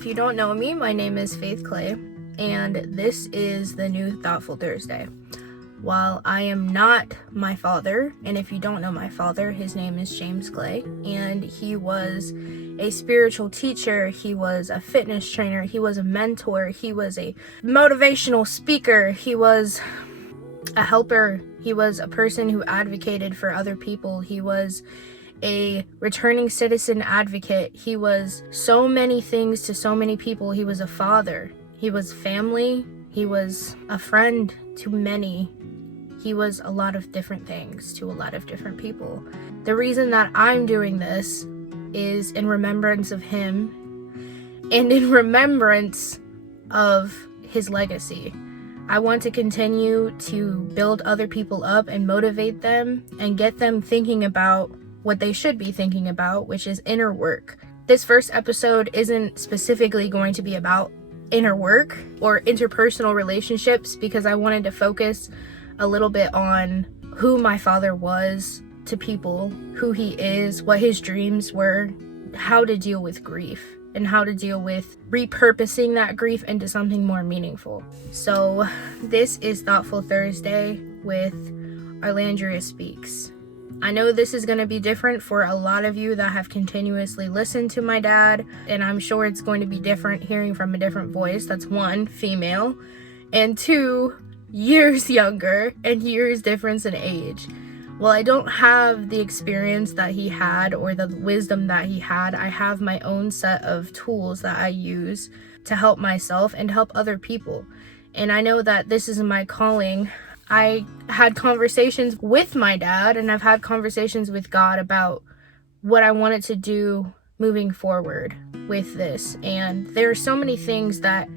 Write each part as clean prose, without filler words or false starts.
If you don't know me, my name is Faith Clay, and this is the new Thoughtful Thursday. While I am not my father, and if you don't know my father, his name is James Clay, and he was a spiritual teacher, he was a fitness trainer, he was a mentor, he was a motivational speaker, he was a helper, he was a person who advocated for other people, he was a returning citizen advocate, he was so many things to so many people. He was a father, he was family, he was a friend to many. He was a lot of different things to a lot of different people. The reason that I'm doing this is in remembrance of him and in remembrance of his legacy. I want to continue to build other people up and motivate them and get them thinking about what they should be thinking about, which is inner work. This first episode isn't specifically going to be about inner work or interpersonal relationships because I wanted to focus a little bit on who my father was to people, who he is, what his dreams were, how to deal with grief, and how to deal with repurposing that grief into something more meaningful. So this is Thoughtful Thursday with Arlandria Speaks. I know this is going to be different for a lot of you that have continuously listened to my dad, and I'm sure it's going to be different hearing from a different voice. That's one, female, and two, years younger and years difference in age. Well, I don't have the experience that he had or the wisdom that he had. I have my own set of tools that I use to help myself and help other people. And I know that this is my calling. I had conversations with my dad and I've had conversations with God about what I wanted to do moving forward with this. And there are so many things that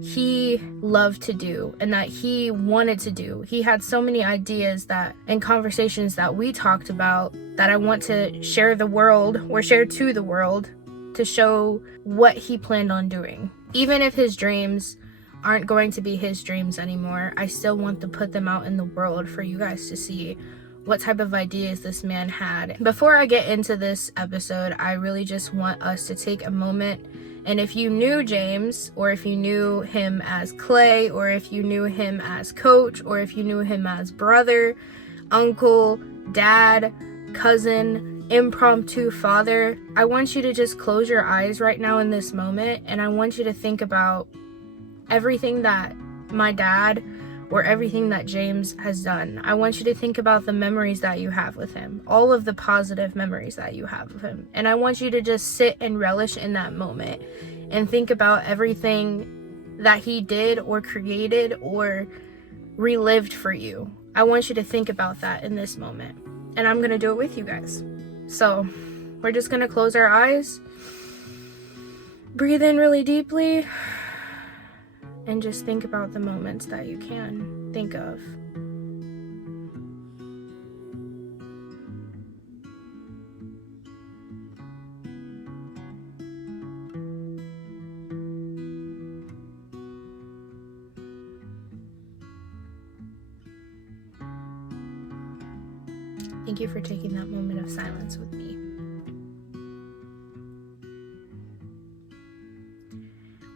he loved to do and that he wanted to do. He had so many ideas that and conversations that we talked about that I want to share the world or share to the world to show what he planned on doing. Even if his dreams aren't going to be his dreams anymore, I still want to put them out in the world for you guys to see what type of ideas this man had. Before I get into this episode, I really just want us to take a moment. And if you knew James, or if you knew him as Clay, or if you knew him as coach, or if you knew him as brother, uncle, dad, cousin, impromptu father, I want you to just close your eyes right now in this moment, and I want you to think about everything that my dad or everything that James has done. I want you to think about the memories that you have with him, all of the positive memories that you have with him. And I want you to just sit and relish in that moment and think about everything that he did or created or relived for you. I want you to think about that in this moment. And I'm gonna do it with you guys. So we're just gonna close our eyes, breathe in really deeply, and just think about the moments that you can think of. Thank you for taking that moment of silence with me.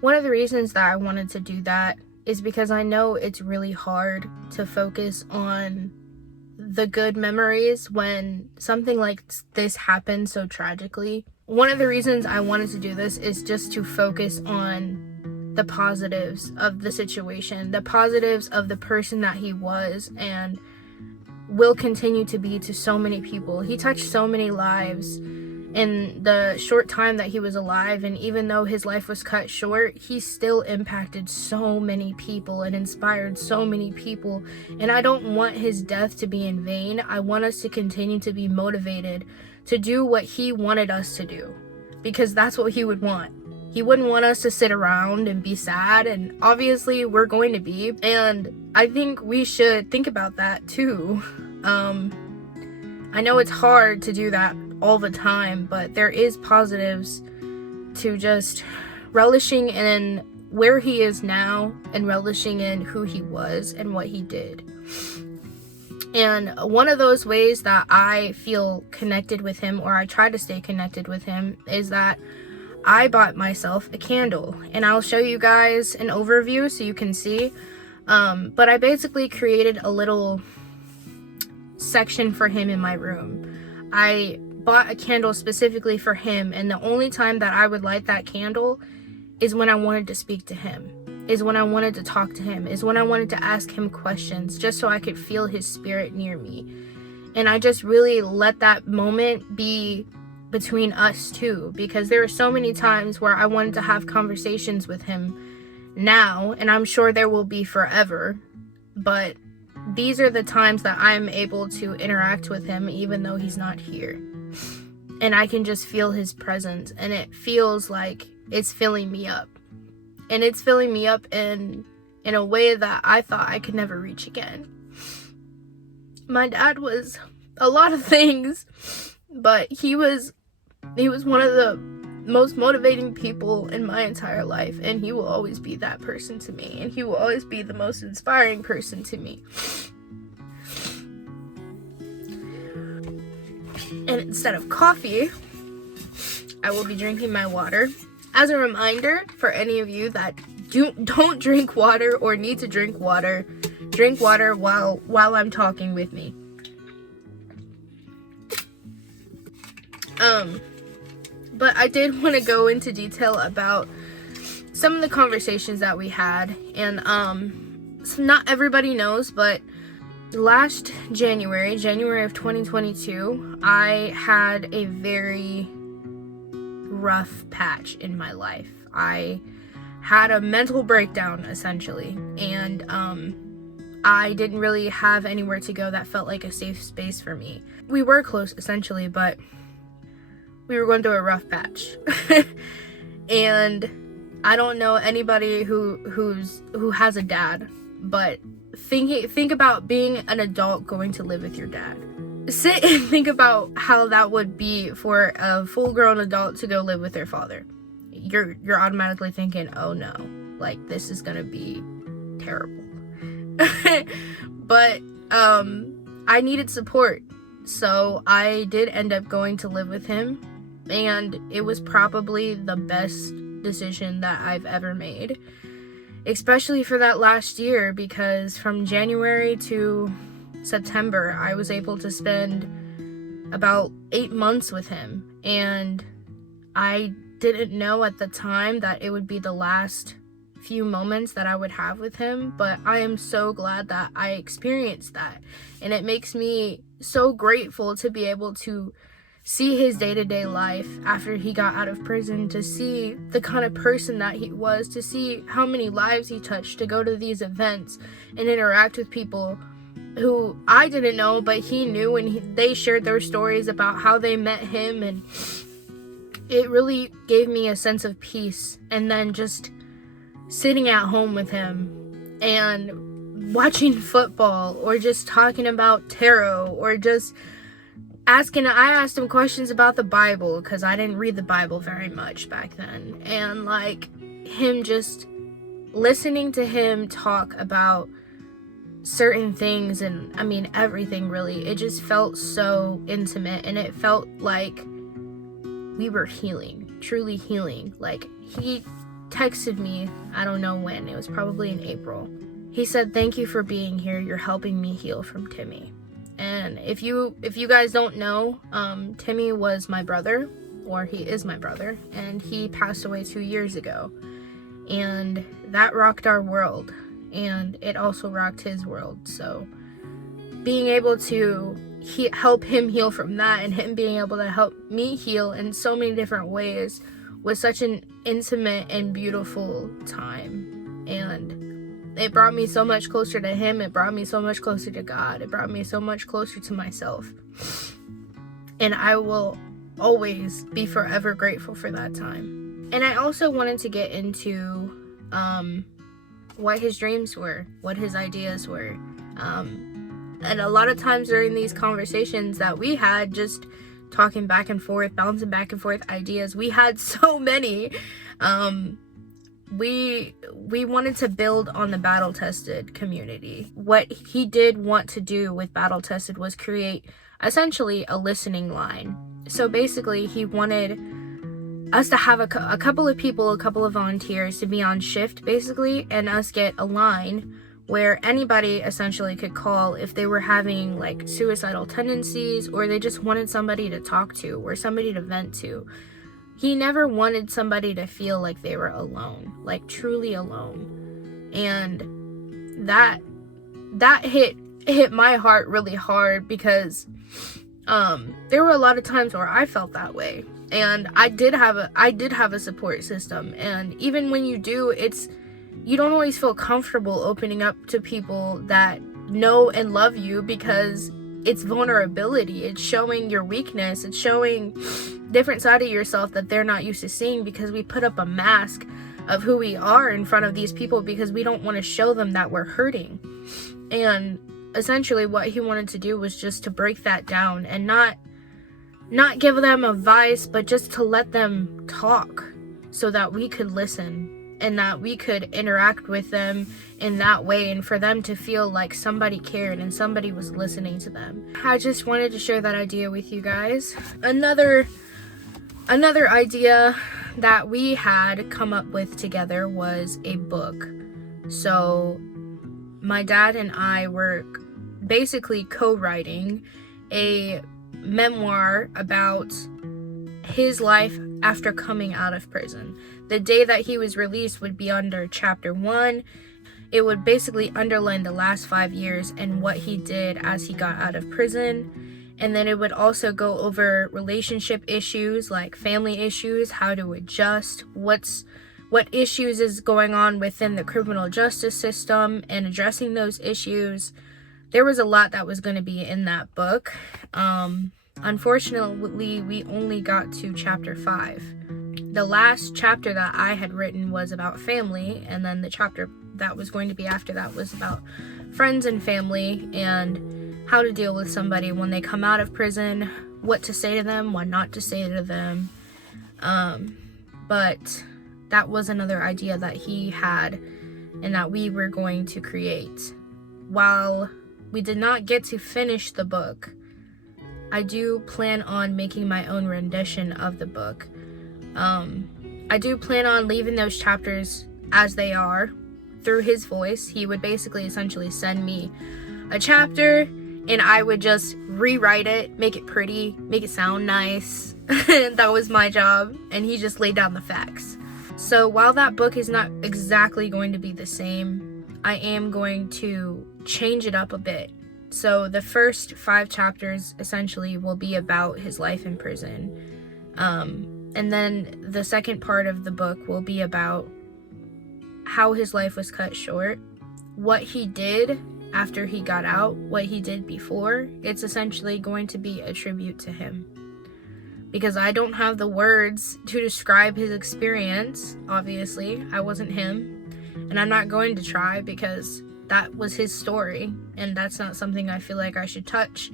One of the reasons that I wanted to do that is because I know it's really hard to focus on the good memories when something like this happened so tragically. One of the reasons I wanted to do this is just to focus on the positives of the situation, the positives of the person that he was and will continue to be to so many people. He touched so many lives in the short time that he was alive, and even though his life was cut short, he still impacted so many people and inspired so many people. And I don't want his death to be in vain. I want us to continue to be motivated to do what he wanted us to do, because that's what he would want. He wouldn't want us to sit around and be sad, and obviously we're going to be, and I think we should think about that too. I know it's hard to do that all the time, but there is positives to just relishing in where he is now and relishing in who he was and what he did. And one of those ways that I feel connected with him, or I try to stay connected with him, is that I bought myself a candle, and I'll show you guys an overview so you can see. But I basically created a little section for him in my room. I bought a candle specifically for him, and the only time that I would light that candle is when I wanted to speak to him, is when I wanted to talk to him, is when I wanted to ask him questions, just so I could feel his spirit near me. And I just really let that moment be between us two, because there were so many times where I wanted to have conversations with him now, and I'm sure there will be forever, but these are the times that I'm able to interact with him even though he's not here. And I can just feel his presence, and it feels like it's filling me up. And it's filling me up in a way that I thought I could never reach again. My dad was a lot of things, but he was one of the most motivating people in my entire life, and he will always be that person to me, and he will always be the most inspiring person to me. And instead of coffee, I will be drinking my water. As a reminder, for any of you that don't drink water or need to drink water while I'm talking with me. But I did want to go into detail about some of the conversations that we had, and so not everybody knows, but last January of 2022, I had a very rough patch in my life. I had a mental breakdown, essentially, and I didn't really have anywhere to go that felt like a safe space for me. We were close, essentially, but we were going through a rough patch. And I don't know anybody who has a dad, but think about being an adult going to live with your dad. Sit and think about how that would be for a full-grown adult to go live with their father. You're automatically thinking, oh no, like this is gonna be terrible. But I needed support, so I did end up going to live with him, and it was probably the best decision that I've ever made, especially for that last year, because from January to September I was able to spend about 8 months with him, and I didn't know at the time that it would be the last few moments that I would have with him, but I am so glad that I experienced that, and it makes me so grateful to be able to see his day-to-day life after he got out of prison, to see the kind of person that he was, to see how many lives he touched, to go to these events and interact with people who I didn't know, but he knew, and they shared their stories about how they met him, and it really gave me a sense of peace. And then just sitting at home with him and watching football, or just talking about tarot, or just I asked him questions about the Bible, because I didn't read the Bible very much back then, and like him, just listening to him talk about certain things, and I mean everything really, it just felt so intimate, and it felt like we were healing, truly healing. Like, he texted me, I don't know when, it was probably in April. He said, "Thank you for being here, you're helping me heal from Timmy." And if you guys don't know, Timmy was my brother, or he is my brother, and he passed away 2 years ago, and that rocked our world, and it also rocked his world. So being able to help him heal from that, and him being able to help me heal in so many different ways, was such an intimate and beautiful time. And it brought me so much closer to him. It brought me so much closer to God. It brought me so much closer to myself. And I will always be forever grateful for that time. And I also wanted to get into what his dreams were, what his ideas were. And a lot of times during these conversations that we had, just talking back and forth, bouncing back and forth ideas, we had so many. We wanted to build on the Battle Tested community. What he did want to do with Battle Tested was create essentially a listening line. So basically he wanted us to have a couple of people, a couple of volunteers to be on shift basically, and us get a line where anybody essentially could call if they were having like suicidal tendencies, or they just wanted somebody to talk to or somebody to vent to. He never wanted somebody to feel like they were alone, like truly alone. And that hit my heart really hard, because there were a lot of times where I felt that way. And I did have a support system, and even when you do, you don't always feel comfortable opening up to people that know and love you, because it's vulnerability. It's showing your weakness. It's showing different side of yourself that they're not used to seeing, because we put up a mask of who we are in front of these people because we don't want to show them that we're hurting. And essentially what he wanted to do was just to break that down, and not give them advice, but just to let them talk so that we could listen and that we could interact with them in that way, and for them to feel like somebody cared and somebody was listening to them. I just wanted to share that idea with you guys. Another idea that we had come up with together was a book. So my dad and I were basically co-writing a memoir about his life after coming out of prison. The day that he was released would be under chapter 1. It would basically underline the last 5 years and what he did as he got out of prison. And then it would also go over relationship issues, like family issues, how to adjust, what issues is going on within the criminal justice system, and addressing those issues. There was a lot that was going to be in that book. Unfortunately, we only got to chapter 5. The last chapter that I had written was about family, and then the chapter that was going to be after that was about friends and family, and how to deal with somebody when they come out of prison, what to say to them, what not to say to them. But that was another idea that he had and that we were going to create. While we did not get to finish the book, I do plan on making my own rendition of the book. I do plan on leaving those chapters as they are through his voice. He would basically essentially send me a chapter, and I would just rewrite it, make it pretty, make it sound nice. That was my job, and he just laid down the facts. So while that book is not exactly going to be the same, I am going to change it up a bit. So the first 5 chapters essentially will be about his life in prison. And then the second part of the book will be about how his life was cut short, what he did after he got out, what he did before. It's essentially going to be a tribute to him, because I don't have the words to describe his experience. Obviously, I wasn't him, and I'm not going to try, because that was his story, and that's not something I feel like I should touch.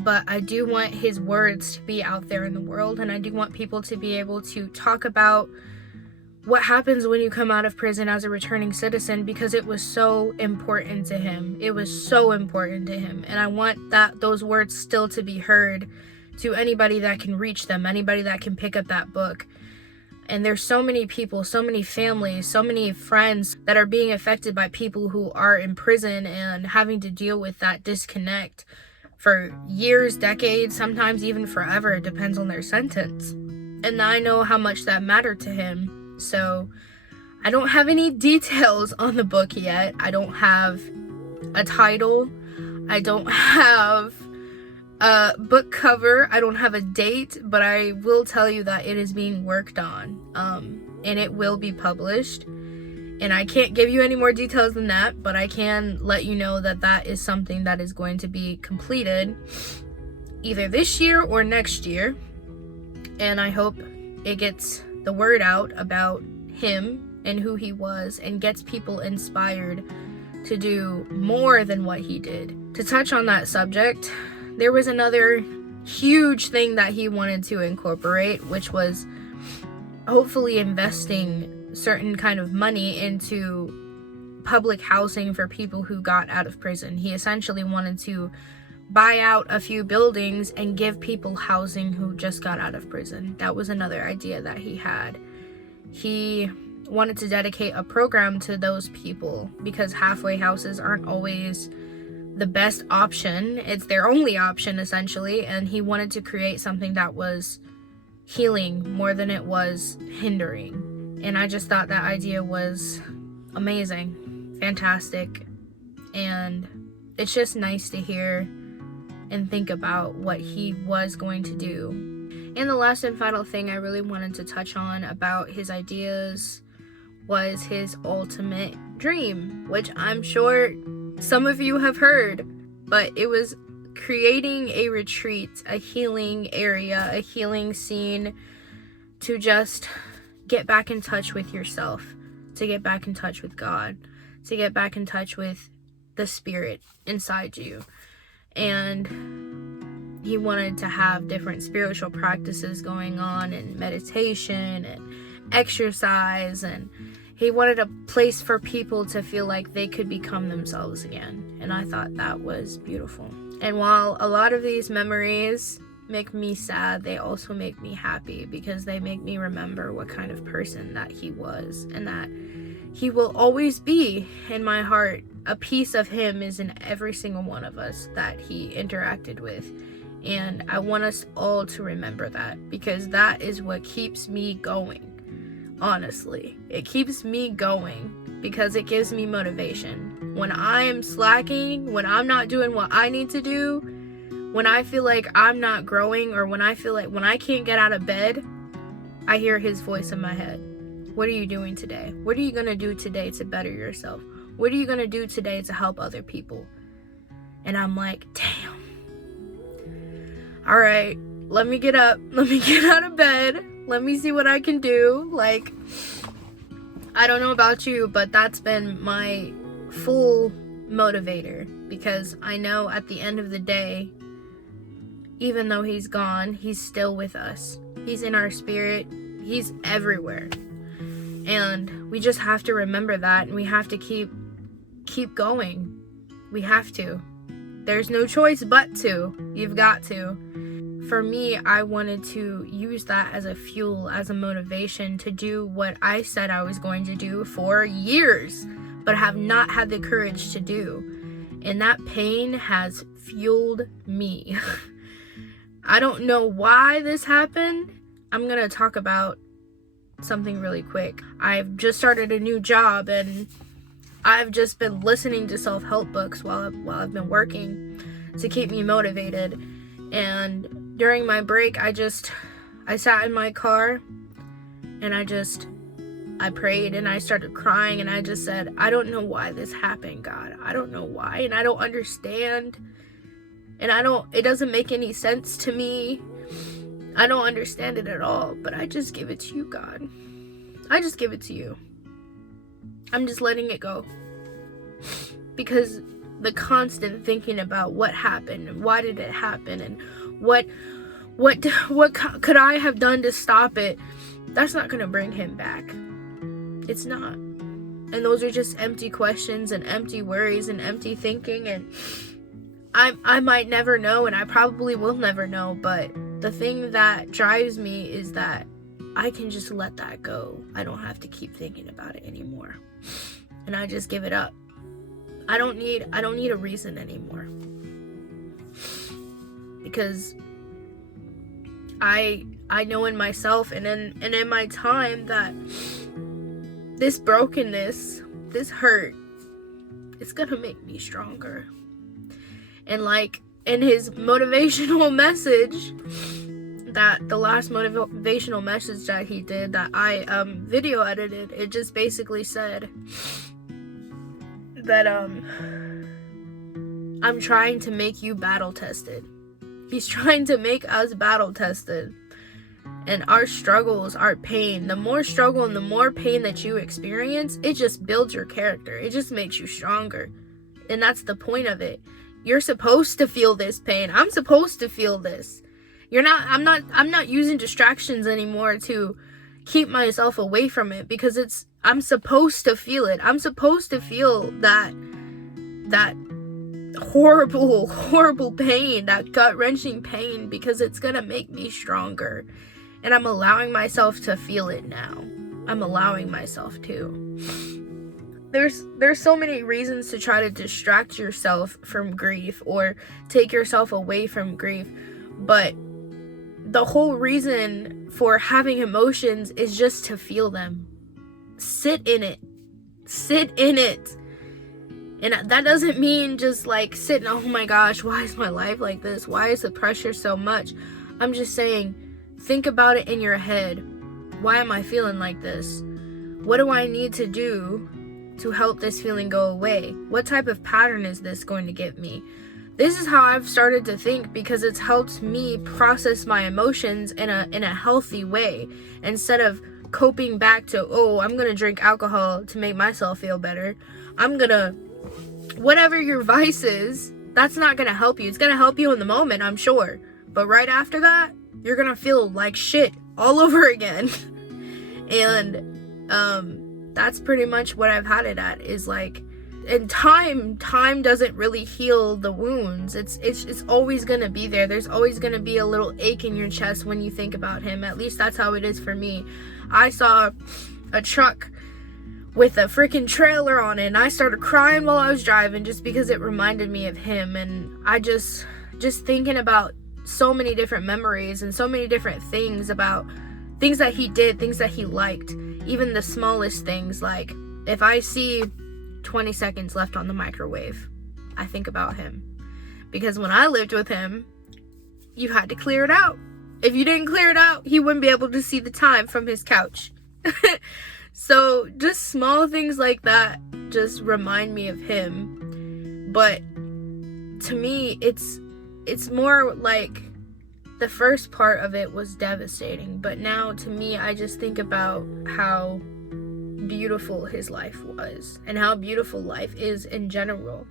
But I do want his words to be out there in the world, and I do want people to be able to talk about what happens when you come out of prison as a returning citizen, because it was so important to him. It was so important to him, and I want those words still to be heard to anybody that can reach them, anybody that can pick up that book. And there's so many people, so many families, so many friends that are being affected by people who are in prison and having to deal with that disconnect for years, decades, sometimes even forever. It depends on their sentence. And I know how much that mattered to him. So I don't have any details on the book yet. I don't have a title. I don't have a book cover. I don't have a date, but I will tell you that it is being worked on, and it will be published. And I can't give you any more details than that, but I can let you know that that is something that is going to be completed either this year or next year. And I hope it gets the word out about him and who he was, and gets people inspired to do more than what he did. To touch on that subject, there was another huge thing that he wanted to incorporate, which was hopefully investing certain kind of money into public housing for people who got out of prison. He essentially wanted to buy out a few buildings and give people housing who just got out of prison. That was another idea that he had. He wanted to dedicate a program to those people because halfway houses aren't always the best option. It's their only option, essentially, and he wanted to create something that was healing more than it was hindering. And I just thought that idea was amazing, fantastic, and it's just nice to hear and think about what he was going to do. And the last and final thing I really wanted to touch on about his ideas was his ultimate dream, which I'm sure some of you have heard, but it was creating a retreat, a healing area, a healing scene to just get back in touch with yourself, to get back in touch with God, to get back in touch with the spirit inside you. And he wanted to have different spiritual practices going on, and meditation and exercise, and he wanted a place for people to feel like they could become themselves again. And I thought that was beautiful. And while a lot of these memories make me sad, they also make me happy, because they make me remember what kind of person that he was, and that he will always be in my heart. A piece of him is in every single one of us that he interacted with. And I want us all to remember that, because that is what keeps me going. Honestly, it keeps me going because it gives me motivation. When I'm slacking, when I'm not doing what I need to do, when I feel like I'm not growing, or when I feel like when I can't get out of bed, I hear his voice in my head. What are you doing today? What are you going to do today to better yourself? What are you going to do today to help other people? And I'm like, damn. All right, let me get up. Let me get out of bed. Let me see what I can do. Like, I don't know about you, but that's been my full motivator, because I know at the end of the day, even though he's gone, he's still with us. He's in our spirit. He's everywhere. And we just have to remember that, and we have to keep going. We have to. There's no choice but to. You've got to. For me, I wanted to use that as a fuel, as a motivation to do what I said I was going to do for years, but have not had the courage to do. And that pain has fueled me. I don't know why this happened. I'm going to talk about something really quick. I've just started a new job, and I've just been listening to self-help books while I've been working to keep me motivated. And during my break, I sat in my car, and I prayed, and I started crying, and I just said, I don't know why this happened, God. I don't know why, and I don't understand. And it doesn't make any sense to me. I don't understand it at all, but I just give it to you, God. I just give it to you. I'm just letting it go. Because the constant thinking about what happened, and why did it happen, and what could I have done to stop it, that's not going to bring him back. It's not. And those are just empty questions and empty worries and empty thinking, and I might never know, and I probably will never know, but the thing that drives me is that I can just let that go. I don't have to keep thinking about it anymore. And I just give it up. I don't need a reason anymore. Because I know in myself and in my time that this brokenness, this hurt, it's gonna make me stronger. And like in his motivational message, that the last motivational message that he did, that I video edited, it just basically said that I'm trying to make you battle tested. He's trying to make us battle tested. And our struggles, our pain, the more struggle and the more pain that you experience, it just builds your character. It just makes you stronger. And that's the point of it. You're supposed to feel this pain. I'm supposed to feel this. I'm not using distractions anymore to keep myself away from it, because I'm supposed to feel it. I'm supposed to feel that horrible pain, that gut-wrenching pain, because it's gonna make me stronger. And I'm allowing myself to feel it now. I'm allowing myself to. There's so many reasons to try to distract yourself from grief or take yourself away from grief, but the whole reason for having emotions is just to feel them. Sit in it. Sit in it. And that doesn't mean just like sitting, oh my gosh, why is my life like this? Why is the pressure so much? I'm just saying, think about it in your head. Why am I feeling like this? What do I need to do to help this feeling go away? What type of pattern is this going to give me? This is how I've started to think, because it's helped me process my emotions in a healthy way, instead of coping back to, oh, I'm gonna drink alcohol to make myself feel better. I'm gonna, whatever your vice is, that's not gonna help you. It's gonna help you in the moment, I'm sure, but right after that, you're gonna feel like shit all over again. And that's pretty much what I've had it at, is like, and time doesn't really heal the wounds. It's always gonna be there. There's always gonna be a little ache in your chest when you think about him. At least that's how it is for me. I saw a truck with a freaking trailer on it, and I started crying while I was driving, just because it reminded me of him. And I just thinking about so many different memories and so many different things, about things that he did, things that he liked, even the smallest things. Like, if I see 20 seconds left on the microwave, I think about him, because when I lived with him, you had to clear it out. If you didn't clear it out, he wouldn't be able to see the time from his couch. So just small things like that just remind me of him. But to me, it's more like the first part of it was devastating, but now to me, I just think about how beautiful his life was and how beautiful life is in general.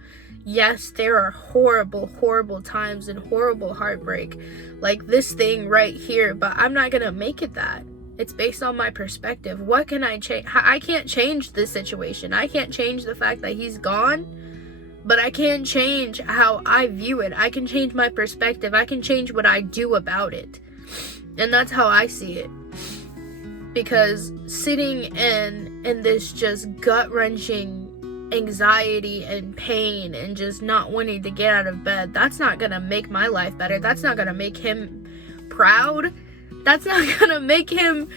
Yes, there are horrible times and horrible heartbreak, like this thing right here, but I'm not gonna make it that. It's based on my perspective. What can I change? I can't change this situation. I can't change the fact that he's gone, but I can change how I view it. I can change my perspective. I can change what I do about it. And that's how I see it. Because sitting in this just gut-wrenching anxiety and pain and just not wanting to get out of bed, that's not gonna make my life better. That's not gonna make him proud. That's not gonna make him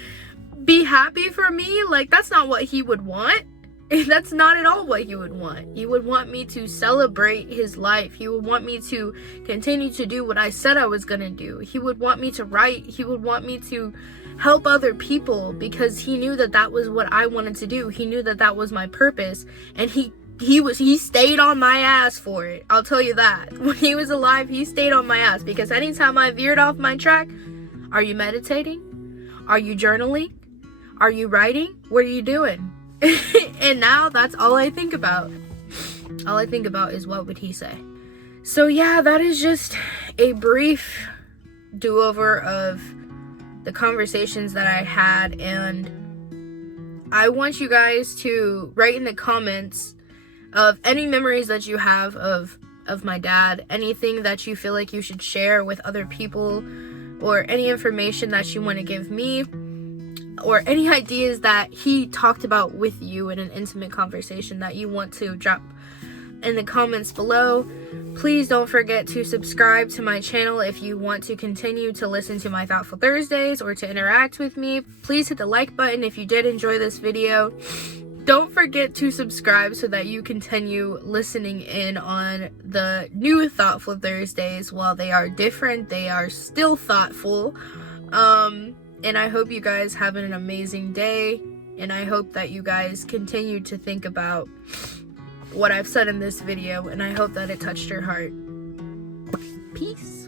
be happy for me. Like, that's not what he would want. That's not at all what he would want. He would want me to celebrate his life. He would want me to continue to do what I said I was gonna do. He would want me to write. He would want me to help other people, because he knew that that was what I wanted to do. He knew that that was my purpose, and he stayed on my ass for it. I'll tell you that. When he was alive, he stayed on my ass, because anytime I veered off my track, are you meditating? Are you journaling? Are you writing? What are you doing? And now that's all I think about. All I think about is, what would he say? So yeah, that is just a brief do-over of the conversations that I had, and I want you guys to write in the comments of any memories that you have of my dad, anything that you feel like you should share with other people, or any information that you want to give me, or any ideas that he talked about with you in an intimate conversation that you want to drop in the comments below. Please don't forget to subscribe to my channel if you want to continue to listen to my Thoughtful Thursdays or to interact with me. Please hit the like button if you did enjoy this video. Don't forget to subscribe so that you continue listening in on the new Thoughtful Thursdays. While they are different, they are still thoughtful. And I hope you guys have an amazing day, and I hope that you guys continue to think about what I've said in this video, and I hope that it touched your heart. Peace.